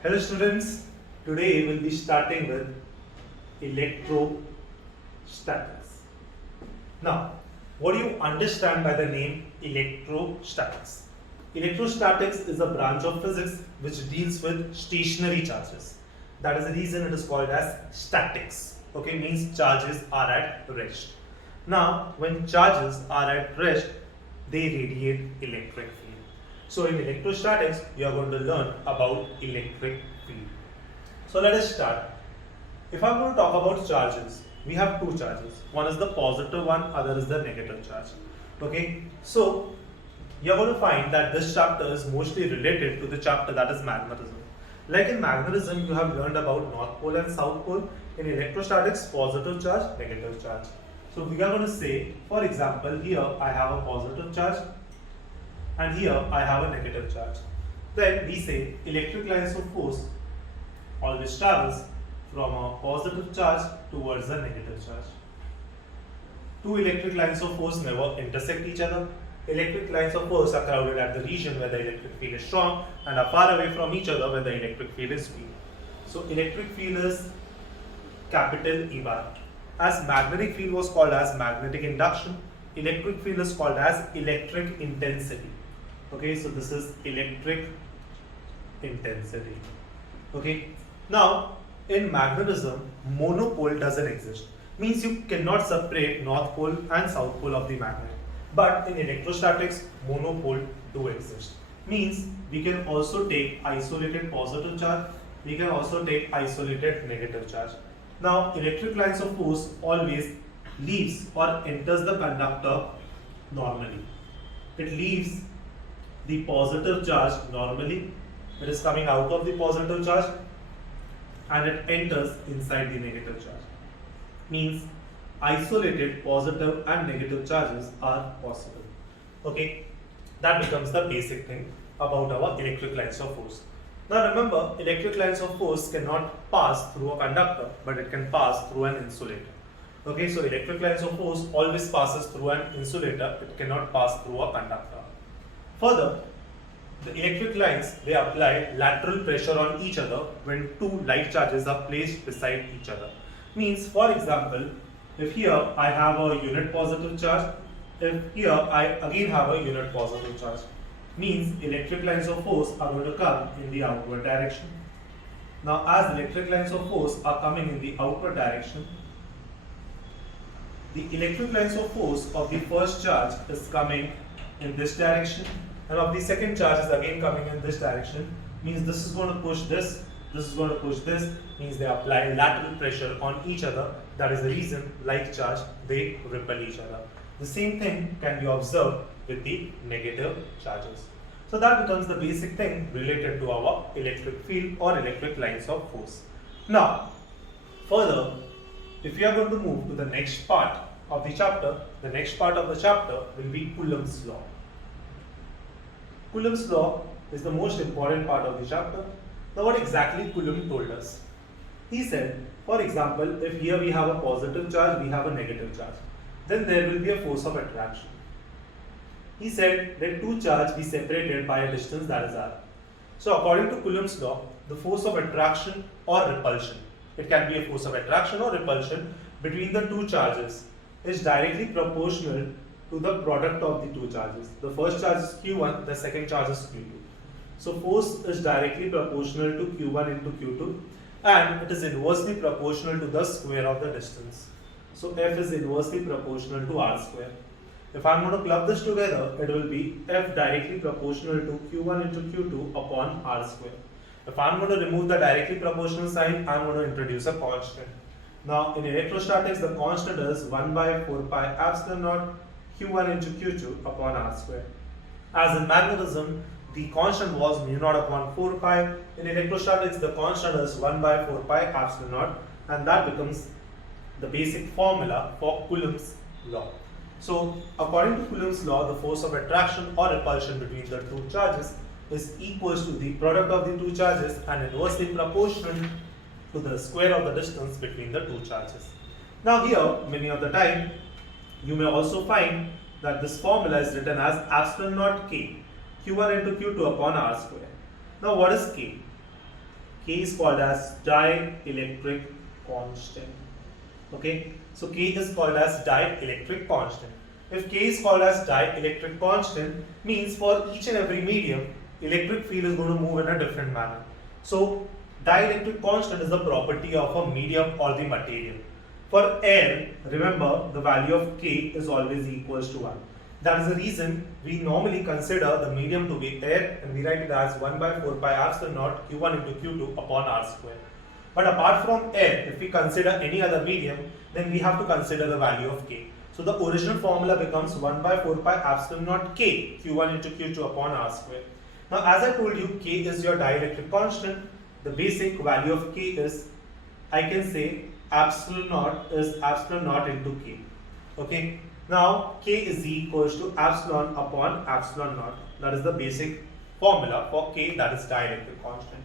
Hello students, today we'll be starting with electrostatics. Now, what do you understand by the name electrostatics? Electrostatics is a branch of physics which deals with stationary charges. That is the reason it is called as statics. Okay, means charges are at rest. Now, when charges are at rest, they radiate electric field. So in electrostatics, you are going to learn about electric field. So let us start. If I'm going to talk about charges, we have two charges. One is the positive one, other is the negative charge. Okay, so you're going to find that this chapter is mostly related to the chapter that is magnetism. Like in magnetism, you have learned about North Pole and South Pole. In electrostatics, positive charge, negative charge. So we are going to say, for example, here I have a positive charge and here I have a negative charge. Then we say electric lines of force always travels from a positive charge towards a negative charge. Two electric lines of force never intersect each other. Electric lines of force are crowded at the region where the electric field is strong and are far away from each other where the electric field is weak. So electric field is capital E bar. As magnetic field was called as magnetic induction, electric field is called as electric intensity. Okay, so this is electric intensity. Okay, now in magnetism, monopole doesn't exist. Means you cannot separate north pole and south pole of the magnet. But in electrostatics, monopole do exist. Means we can also take isolated positive charge, we can also take isolated negative charge. Now electric lines of force always leaves or enters the conductor normally. It leaves the positive charge normally, it is coming out of the positive charge and it enters inside the negative charge. Means isolated positive and negative charges are possible. Okay, that becomes the basic thing about our electric lines of force. Now remember, electric lines of force cannot pass through a conductor, but it can pass through an insulator. Okay, so electric lines of force always passes through an insulator, it cannot pass through a conductor. Further, the electric lines, they apply lateral pressure on each other when two like charges are placed beside each other. Means, for example, if here I have a unit positive charge, if here I again have a unit positive charge, means electric lines of force are going to come in the outward direction. Now as electric lines of force are coming in the outward direction, the electric lines of force of the first charge is coming in this direction and of the second charge is again coming in this direction. Means this is going to push this, this is going to push this, means they apply lateral pressure on each other. That is the reason like charge, they repel each other. The same thing can be observed with the negative charges. So that becomes the basic thing related to our electric field or electric lines of force. Now, further, if we are going to move to the next part of the chapter, the next part of the chapter will be Coulomb's law. Coulomb's law is the most important part of the chapter. Now what exactly Coulomb told us? He said, for example, if here we have a positive charge, we have a negative charge, then there will be a force of attraction. He said, let two charges be separated by a distance that is r. So according to Coulomb's law, the force of attraction or repulsion, it can be a force of attraction or repulsion between the two charges, is directly proportional to the product of the two charges. The first charge is Q1, the second charge is Q2. So force is directly proportional to Q1 into Q2 and it is inversely proportional to the square of the distance. So F is inversely proportional to R square. If I am going to club this together, it will be F directly proportional to Q1 into Q2 upon R square. If I am going to remove the directly proportional sign, I am going to introduce a constant. Now in electrostatics, the constant is 1 by 4 pi epsilon naught Q1 into Q2 upon R square. As in magnetism, the constant was mu naught upon 4 pi. In electrostatics, the constant is 1 by 4 pi epsilon naught, and that becomes the basic formula for Coulomb's law. So according to Coulomb's law, the force of attraction or repulsion between the two charges is equals to the product of the two charges and inversely proportional to the square of the distance between the two charges. Now here, many of the time, you may also find that this formula is written as epsilon naught k, Q1 into Q2 upon R square. Now what is K? K is called as dielectric constant. Okay, so K is called as dielectric constant. If K is called as dielectric constant, means for each and every medium, electric field is going to move in a different manner. So dielectric constant is the property of a medium or the material. For air, remember the value of K is always equals to 1. That is the reason we normally consider the medium to be air and we write it as 1 by 4 pi epsilon naught Q1 into Q2 upon R square. But apart from air, if we consider any other medium, then we have to consider the value of K. So the original formula becomes 1 by 4 pi epsilon naught K Q1 into Q2 upon R square. Now as I told you, K is your dielectric constant. The basic value of K is, I can say epsilon naught is epsilon naught into K. Okay. Now K is equals to epsilon upon epsilon naught. That is the basic formula for K, that is dielectric constant.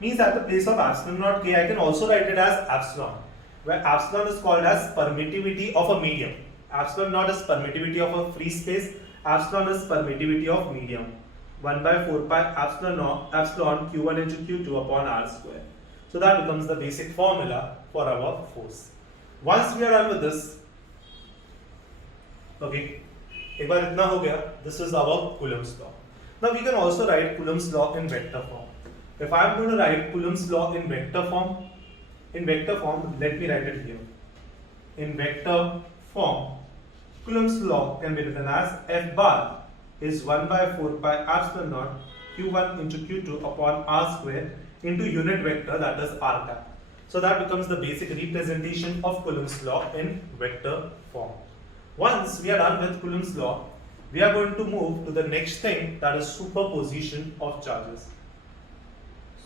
Means at the place of epsilon naught K, I can also write it as epsilon, where epsilon is called as permittivity of a medium. Epsilon naught is permittivity of a free space. Epsilon is permittivity of medium. 1 by 4 pi epsilon naught, epsilon Q1 into Q2 upon R square. So that becomes the basic formula for our force. Once we are done with this, okay, एक बार इतना हो गया, this is our Coulomb's law. Now we can also write Coulomb's law in vector form. If I am going to write Coulomb's law in vector form, let me write it here. In vector form, Coulomb's law can be written as F bar is 1 by 4 pi epsilon naught Q1 into Q2 upon R square into unit vector, that is R cap. So that becomes the basic representation of Coulomb's law in vector form. Once we are done with Coulomb's law, we are going to move to the next thing, that is superposition of charges.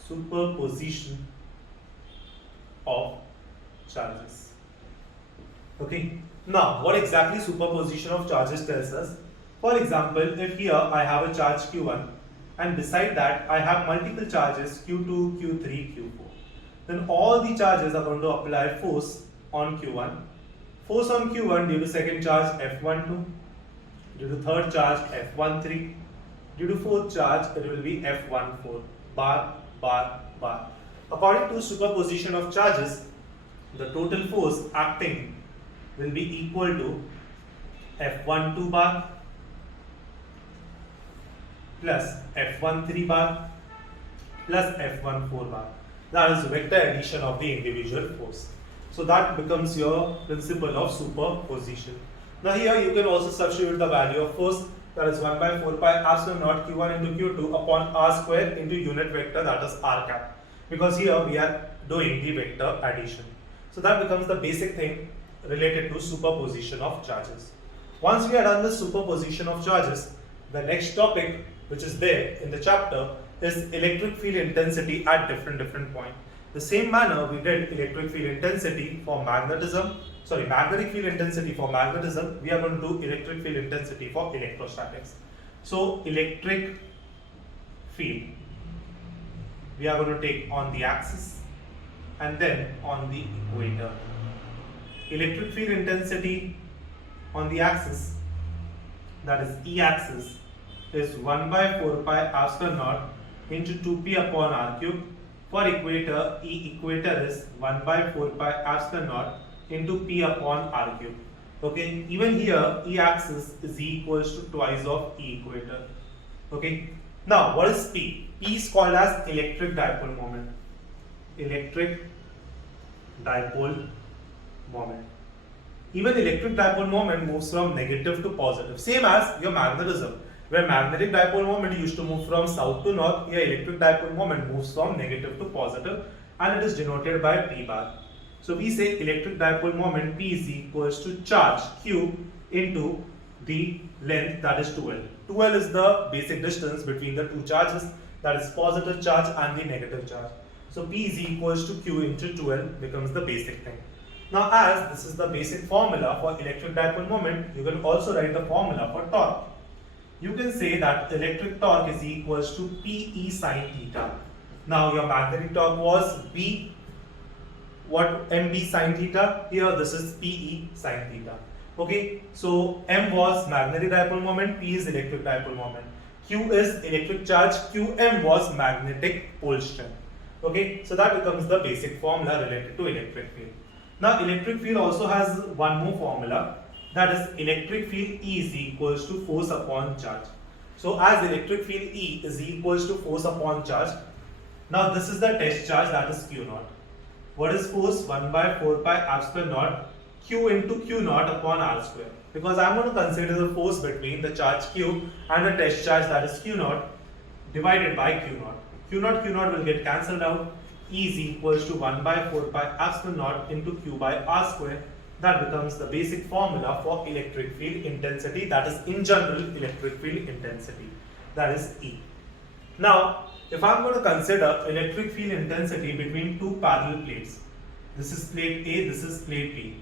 Superposition of charges. Okay. Now, what exactly superposition of charges tells us? For example, if here I have a charge Q1 and beside that I have multiple charges Q2, Q3, Q4, then all the charges are going to apply force on Q1. Force on Q1 due to second charge F12, due to third charge F13, due to fourth charge it will be F14, bar, bar, bar. According to superposition of charges, the total force acting will be equal to F12 bar plus F13 bar plus F14 bar. That is vector addition of the individual force. So that becomes your principle of superposition. Now here you can also substitute the value of force, that is 1 by 4 pi epsilon naught Q1 into Q2 upon R square into unit vector, that is R cap. Because here we are doing the vector addition. So that becomes the basic thing related to superposition of charges. Once we are done with superposition of charges, the next topic which is there in the chapter is electric field intensity at different point. The same manner we did electric field intensity for magnetism, magnetic field intensity for magnetism, we are going to do electric field intensity for electrostatics. So electric field we are going to take on the axis and then on the equator. Electric field intensity on the axis, that is E axis, is 1 by 4 pi epsilon naught into 2p upon r cube. For equator, E equator is 1 by 4 pi epsilon naught into p upon r cube. Okay, even here E axis is equals to twice of E equator. Okay, now what is P? P is called as electric dipole moment. Electric dipole moment. Even electric dipole moment moves from negative to positive, same as your magnetism, where magnetic dipole moment used to move from south to north. Here electric dipole moment moves from negative to positive and it is denoted by P bar. So we say electric dipole moment P is equals to charge Q into the length, that is 2L. 2L is the basic distance between the two charges, that is positive charge and the negative charge. So P is equals to Q into 2L becomes the basic thing. Now as this is the basic formula for electric dipole moment, you can also write the formula for torque. You can say that electric torque is equals to PE sin theta. Now your magnetic torque was B, what MB sin theta, here this is PE sin theta. Okay, so M was magnetic dipole moment, P is electric dipole moment. Q is electric charge, QM was magnetic pole strength. Okay, so that becomes the basic formula related to electric field. Now electric field also has one more formula, that is electric field E is equals to force upon charge. So as electric field E is equals to force upon charge, now this is the test charge, that is Q naught. What is force? 1 by 4 pi r square naught Q into Q naught upon r square. Because I am going to consider the force between the charge Q and the test charge, that is Q naught, divided by Q naught. Q naught will get cancelled out. E is equals to 1 by 4 pi r square naught into Q by r square. That becomes the basic formula for electric field intensity, that is in general electric field intensity, that is E. Now, if I am going to consider electric field intensity between two parallel plates, this is plate A, this is plate B.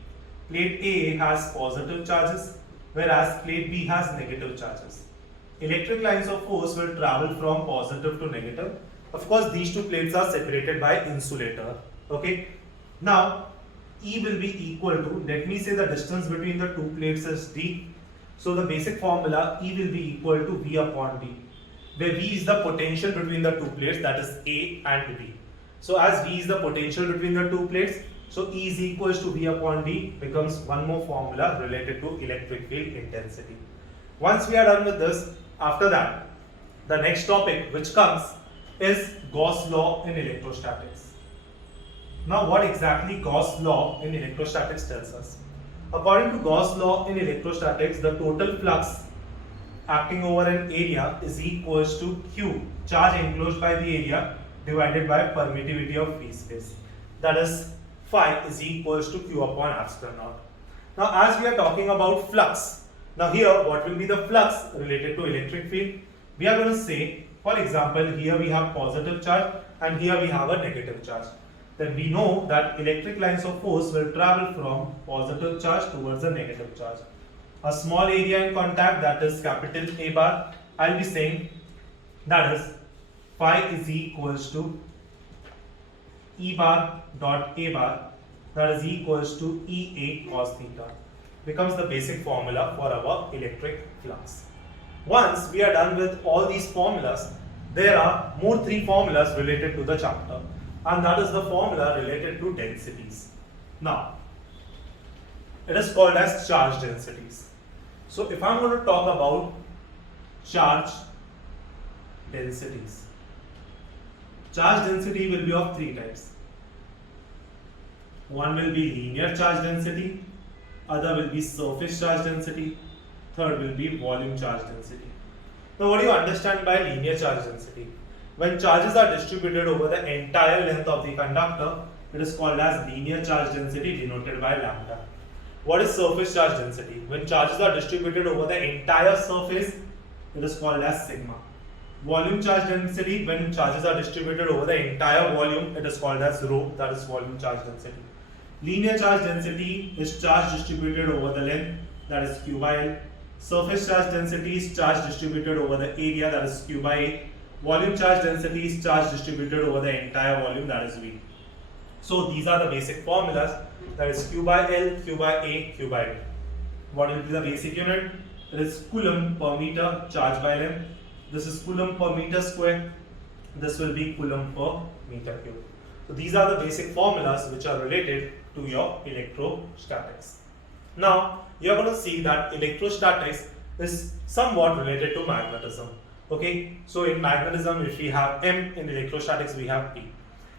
Plate A has positive charges, whereas plate B has negative charges. Electric lines of force will travel from positive to negative. Of course, these two plates are separated by insulator. Okay. Now, E will be equal to, let me say the distance between the two plates is D. So the basic formula E will be equal to V upon D, where V is the potential between the two plates, that is A and B. So as V is the potential between the two plates, so E is equals to V upon D becomes one more formula related to electric field intensity. Once we are done with this, after that, the next topic which comes is Gauss law in electrostatics. Now what exactly Gauss law in electrostatics tells us? According to Gauss law in electrostatics, the total flux acting over an area is equals to Q, charge enclosed by the area, divided by permittivity of free space. That is, phi is equals to Q upon r square naught. Now as we are talking about flux, now here what will be the flux related to electric field? We are going to say, for example, here we have positive charge and here we have a negative charge. Then we know that electric lines of force will travel from positive charge towards a negative charge. A small area in contact, that is capital A bar, I will be saying that is phi is equals to E bar dot A bar, that is equals to EA cos theta, becomes the basic formula for our electric flux. Once we are done with all these formulas, there are more three formulas related to the chapter, and that is the formula related to densities. Now, it is called as charge densities. So if I am going to talk about charge densities, charge density will be of three types. One will be linear charge density, other will be surface charge density, third will be volume charge density. Now what do you understand by linear charge density? When charges are distributed over the entire length of the conductor, it is called as linear charge density, denoted by lambda. What is surface charge density? When charges are distributed over the entire surface, it is called as sigma. Volume charge density, when charges are distributed over the entire volume, it is called as rho, that is volume charge density. Linear charge density is charge distributed over the length, that is Q by L. Surface charge density is charge distributed over the area, that is Q by A. Volume charge density is charge distributed over the entire volume, that is V. So these are the basic formulas, that is Q by L, Q by A, Q by V. What will be the basic unit? It is coulomb per meter charge by length. This is coulomb per meter square. This will be coulomb per meter cube. So these are the basic formulas which are related to your electrostatics. Now you are going to see that electrostatics is somewhat related to magnetism. Okay, so in magnetism, if we have M, in electrostatics we have P.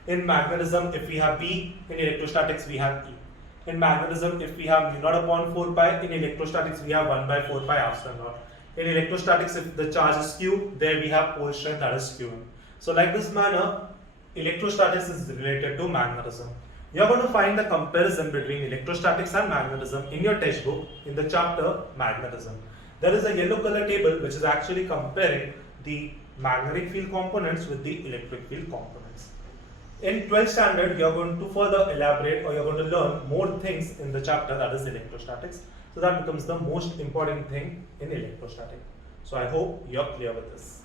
In magnetism, if we have B, in electrostatics we have E. In magnetism, if we have mu naught upon 4 pi, in electrostatics we have 1 by 4 pi r square naught. In electrostatics, if the charge is Q, there we have pole strength, that is Q. So like this manner, electrostatics is related to magnetism. You are going to find the comparison between electrostatics and magnetism in your textbook in the chapter magnetism. There is a yellow color table which is actually comparing the magnetic field components with the electric field components. In 12th standard, you are going to further elaborate, or you are going to learn more things in the chapter, that is electrostatics. So that becomes the most important thing in electrostatic. So I hope you are clear with this.